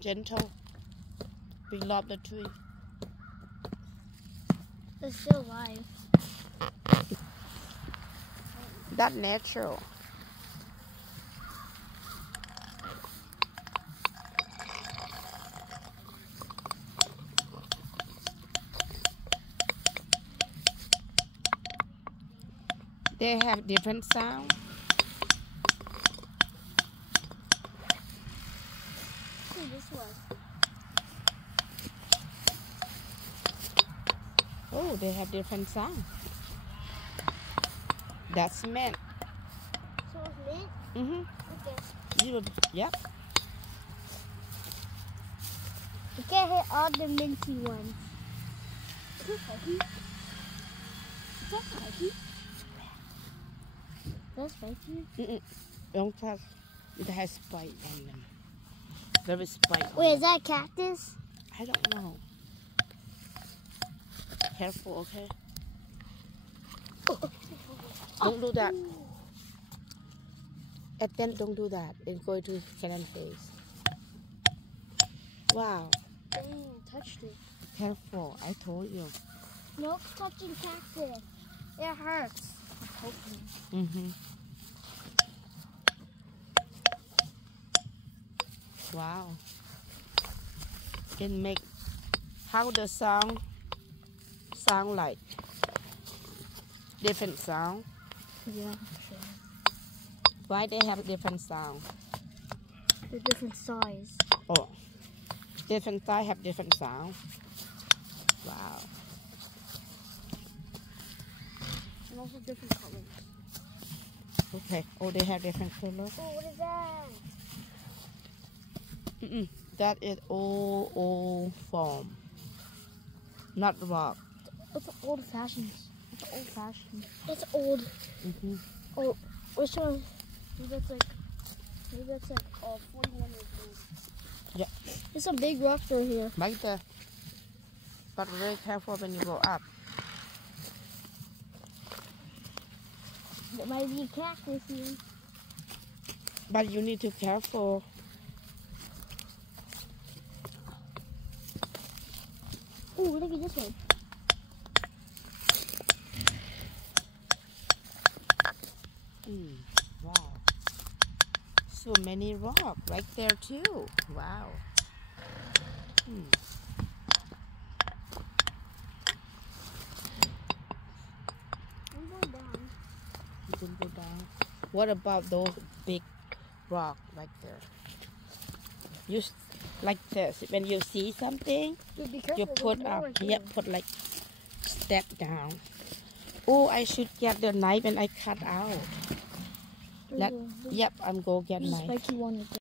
Gentle. We love the tree. They're still alive. That's natural. They have different sound. See this one. Oh, they have different sound. That's mint. So it's mint? Mm-hmm. Okay. Yep. You can't hit all the minty ones. Is that spiky? Is that spiky? That's spiky? Don't touch. It has spike on them. There is spike. Wait, is that a cactus? I don't know. Careful, okay? Don't do that. And then don't do that. It's going to Cannon face. Wow. Dang, touched it. Careful. I told you. No touching cactus. It hurts. Mm-hmm. Wow. It make how the sound like different sound. Yeah. Why they have different sound? They're different size. Oh, different size have different sound. Wow. And also different colors. Okay. Oh, they have different colors. Oh, what is that? That is old form, not rock. It's old-fashioned. It's old-fashioned. It's old. Oh, which one? Maybe that's like 41 years old. Yeah. There's some big rocks right here. Right there. But be very careful when you go up. There might be a cactus here. But you need to be careful. Oh, look at this one. Wow. So many rocks right there too. Wow. I'm going down. You can go down. What about those big rocks right there? You like this. When you see something, Dude, be careful. you put up. Right Yep, put like step down. Oh, I should get the knife and I cut out. Yep, I'm go get There's a mine. spiky one.